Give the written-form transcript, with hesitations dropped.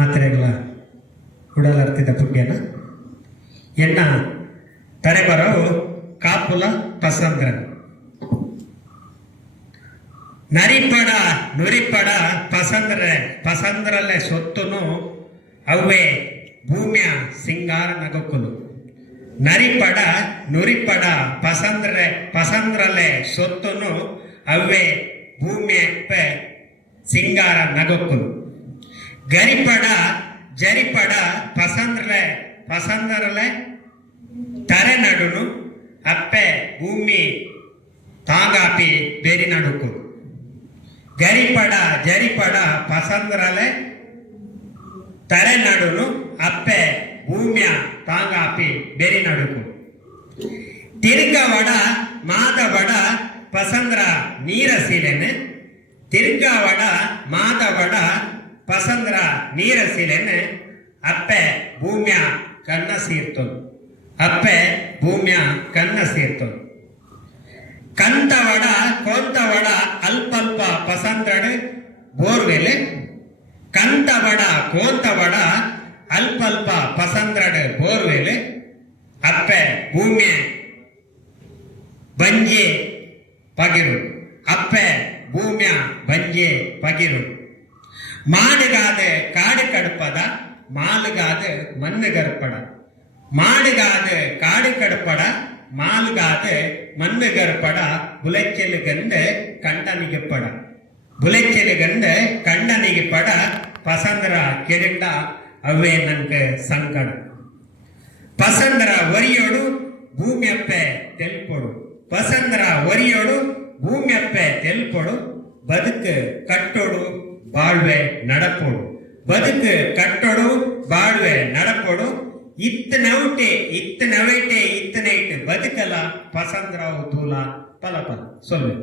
ಮಾತ್ರೆಗಳ ಹುಡಲಾರ್ತಿದ್ದ ಪುಡ್ಯನ ಎನ್ನ ತರೆಬರವು ಕಾಪುಲ ಪಸಂದ್ರನ್ ನರಿಪಡ ನುರಿಪಡ ಪಸಂದ್ರಲ್ಲೇ ಸೊತ್ತುನು ಅವೇ ಭೂಮಿಯ ಸಿಂಗಾರ ನಗಕುಲು ನರಿಪಡ ನುರಿಪಡ ಪಸಂದ್ರಲ್ಲೇ ಸೊತ್ತುನು ಅವೇ ಭೂಮಿಯ ಸಿಂಗಾರ ನಗಕುಲು ಗರಿಪಡ ಜರಿಪಡ ಪಸಂದ್ರಲೆ ತರೆ ನಡುನು ಅಪ್ಪೆ ಭೂಮಿ ತಾಂಗಾಪಿ ಬೇರಿ ನಡುಕು ಗರಿಪಡ ಜರಿಪಡ ಪಸಂದ್ರಲೆ ತರೆ ನಡುನು ಅಪ್ಪೆ ಭೂಮಿಯ ತಾಂಗಾಪಿ ಬೇರಿ ನಡುಕು ತಿರ್ಗವಡ ಮಾದವಡ ಪಸಂದ್ರ ನೀರಸಿಲೆನೆ ತಿರ್ಗವಡ ಮಾದವಡ ಪಸಂದ್ರ ನೀರಸಿಲೆನೆ ಅಪ್ಪೆ ಭೂಮಿಯ ಕನ್ನ ಸೀರ್ತನು ಅಪ್ಪೆ ಭೂಮಿಯ ಕನ್ನ ಸೀರ್ತನು ಕಂತವಡ ಕೋಂತವಡ ಅಲ್ಪಲ್ಪ ಪಸಂದ್ರಡು ಬೋರ್ವೆಲೆ ಕಂತವಡ ಕೋಂತವಡ ಅಲ್ಪಲ್ಪ ಪಸಂದ್ರಡು ಬೋರ್ವೆಲೆ ಅಪ್ಪೆ ಭೂಮಿಯ ಬಂಜೆ ಪಗಿರು ಅಪ್ಪೆ ಭೂಮಿಯ ಬಂಜೆ ಪಗಿರು மாடுகாது காடு கடுப்பட மாலுகாது மண்ணு கருப்பட மாடுகாது காடு கடுப்பட மாலுகாது மண்ணு கருப்பட புலைச்செலுகந்து கண்டனிகப்பட புலைச்செலுகந்து கண்டನಿಗಪಡ ಪಸಂದ್ರ ಕೆರಿಂಡ ಅವೇ ನಂಗೆ ಸಂಕಡ ಪಸಂದ್ರ ಒರಿಯೋಡು ಭೂಮಿಯಪ್ಪೆ ತೆಲ್ಪೊಡು ಪಸಂದ್ರ ಒರಿಯೋಡು ಭೂಮಿಯಪ್ಪೆ ತೆಲ್ಪೊಡು ಬದುಕು ಕಟ್ಟೋಡು ಬಾಳ್ವೆ ನಡಪೋಡು ಬದುಕು ಕಟ್ಟೋಡು ಬಾಳ್ವೆ ನಡಪೋಡು ಇತ್ತ ನವೈಟೆ ಬದುಕಲ ಪಸಂದ್ರಾವು ತೂಲ ಪಲ ಪಲ ಸೊಲ್ಲು